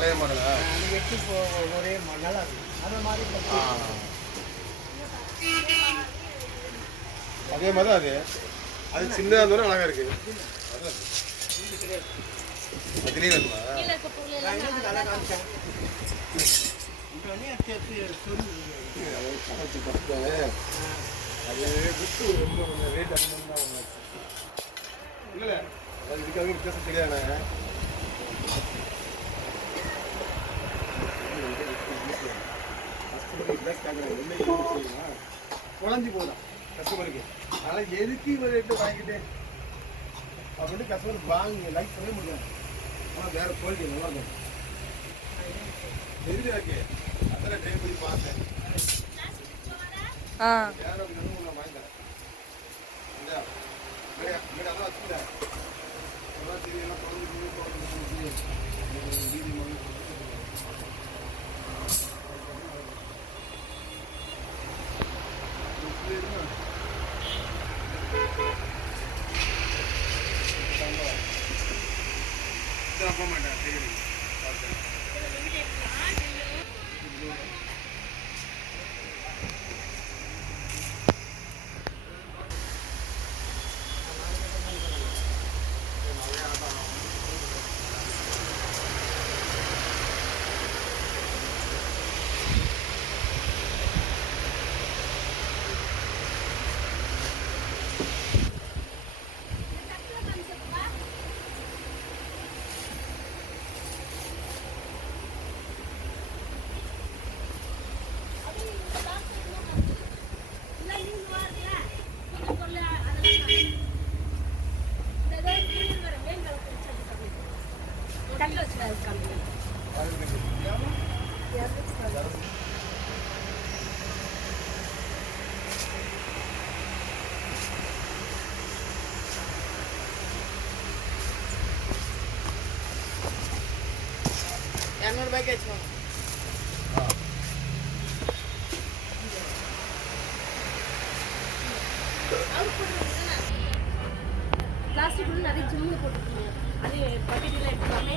பழைய மாடலா? அது வெட்டி ஒரே நல்லா இருக்கும் அந்த மாதிரி. அதே மாதிரி தான் அது. அது சின்னதாக இருந்தாலும் அழகாக இருக்கு. அதுலேயே வருமா? நல்லா காமிச்சேன். அது விட்டு ரொம்ப ரேட் அதிகமாக தான் ஒன்று இல்லை. அது இதுக்காக வித்தியாசம் தெரியாதுண்ணே. குழஞ்சி போதான் கஸ்டமருக்கு. அதனால் எதுக்கு இவன் ரேட்டு வாங்கிட்டு அப்படின்னு கஸ்டமருக்கு வாங்கி லைக் பண்ண முடியாது. ஆனால் வேறு குவாலிட்டி நல்லா இருக்கும். தெரிஞ்சு எனக்கு அதெல்லாம் ட்ரை பண்ணி பார்த்தேன். வேற ஒன்று நான் வாங்கி தரேன். இந்த அதெல்லாம் வச்சுக்கிட்டேன். அதெல்லாம் தெரியலாம் போக மாட்டேன். தெரியும் பார்த்தேன். பிளாஸ்டிக் நிறைய ஜிம்ல போட்டுருக்கீங்க. அது பக்கெட்டில் எடுத்துக்கலாமே.